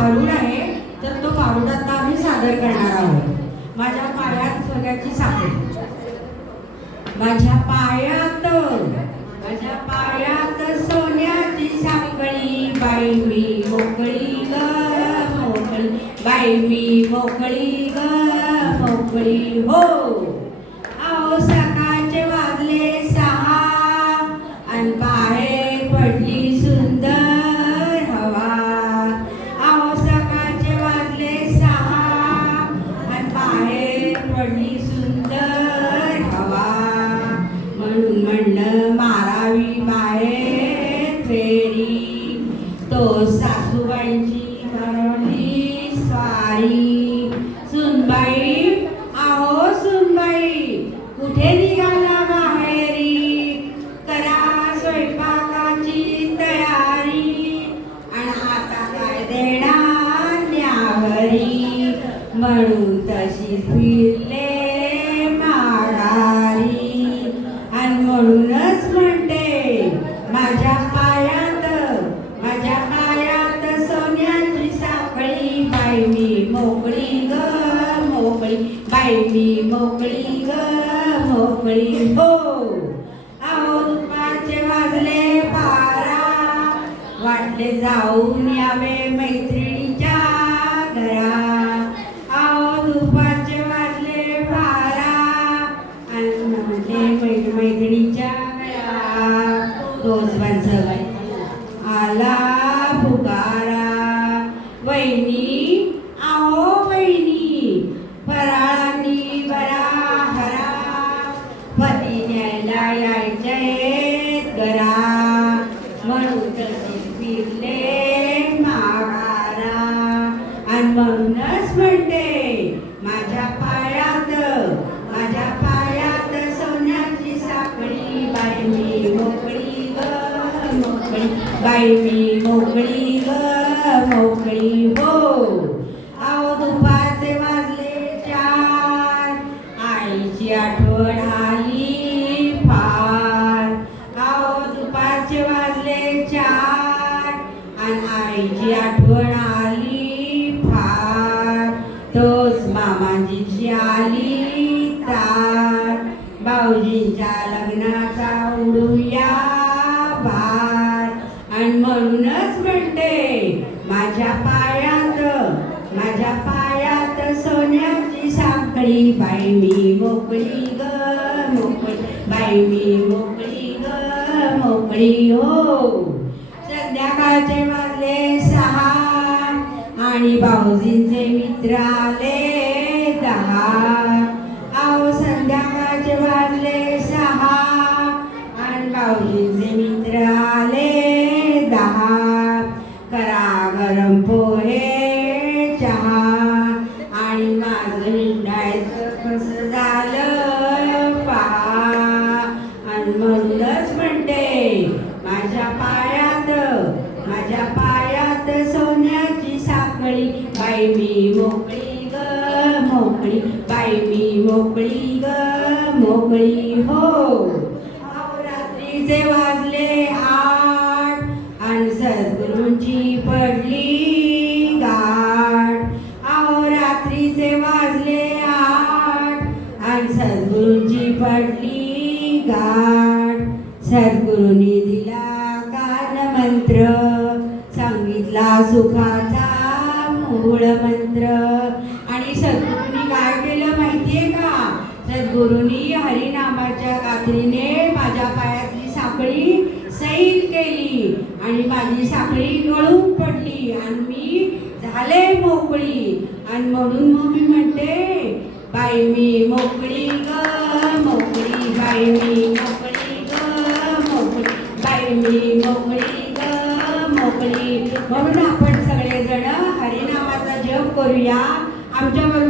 भारूड आहे, तर तो भारूड आता आम्ही सादर करणार आहोत. माझ्या पायात सोन्याची साखळी, माझ्या पायात सोन्याची साखळी, बाई मी मोकळी ग मोकळी, बाई मी मोकळी ग मोकळी हो. अहो सकाळचे वाजले 6 आणि बाहेर पडली सुंदर हवा. अहो सकाळचे वाजले 6 आणि बाहेर पडली सुंदर हवा. म्हणून म्हणलं मारावी बाहेर फेरी, तो सासूबाईंची ठरवली स्वारी. सुनबाई अहो सुनबाई कुठे निघाला बाहेरी, करा स्वयंपाकाची तयारी, आणि आता काय देणार न्यावरी. म्हणून तशी फिरले माघारी, आणि म्हणूनच म्हणते माझ्या पायात सोन्याची साखळी, बाई मी मोकळी ग मोकळी, बाई मी मोकळी ग मोकळी हो. अहो दुपारचे वाजले 12, वाटले जाऊन यावे मैत्रिणीच्या घरा. अहो दुपारचे वाजले 12 आणि म्हटले मैत्रिणीच्या घरा. तोच माणसं आला पुकारा, वहिनी अहो वहिनी फराळांनी बरा हरा, पती न्यायला यायचे घरा. म्हणून तशी फिरले माघारा, आणि म्हणूनच म्हणते माझ्या पायात सोन्याची साखळी, बाई मी मोकळी ग मोकळी, बाई मी मोकळी ग मोकळी हो. अहो दुपारचे वाजले 4, आईची आठवण आली फार. अहो दुपारचे वाजले 4 आणि आईची आठवण आली फार. तोच मामाजीची आली तार, भाऊजींच्या लग्नाचा उडूया भार. आणि म्हणूनच म्हणते माझ्या पायात सोन्याची साखळी, बाई मी मोकळी ग मोकळी, बाई मी मोकळी ग मोकळी हो. संध्याकाळचे वाजले 6 आणि भाऊजींचे मित्र आले 10. अहो संध्याकाळचे वाजले 6 आणि भाऊजींचे मित्र आले 10. करा गरम पोहे चहा, आणि माझं निंडायचं कसं झालं पहा. आणि म्हणूनच म्हणते माझ्या पायात सोन्याची साखळी, बाई मी मोकळी ग मोकळी, बाई मी मोकळी ग मोकळी हो. रात्रीचे वाजले 8 आणि सद्गुरूंची पडली गाठ. अहो रात्रीचे वाजले 8 आणि सद्गुरूंची पडली गाठ. सद्गुरूंनी दिला कान मंत्र, सांगितला सुखाचा मूळ मंत्र. आणि सद्गुरूंनी काय केलं माहितीये का? सद्गुरूंनी हरिनामाच्या गाथेने माझ्या पायातली साखळी सैल केली, आणि माझी साखळी गळून पडली, आणि मी झाले मोकळी. आणि म्हणून मग मी म्हणते बाई मी मोकळी ग मोकळी, बाई मी मोकळी ग मोकळी, बाई मी मोकळी ग मोकळी. म्हणून आपण सगळेजण हरिनामाचा जप करूया. आमच्याबरोबर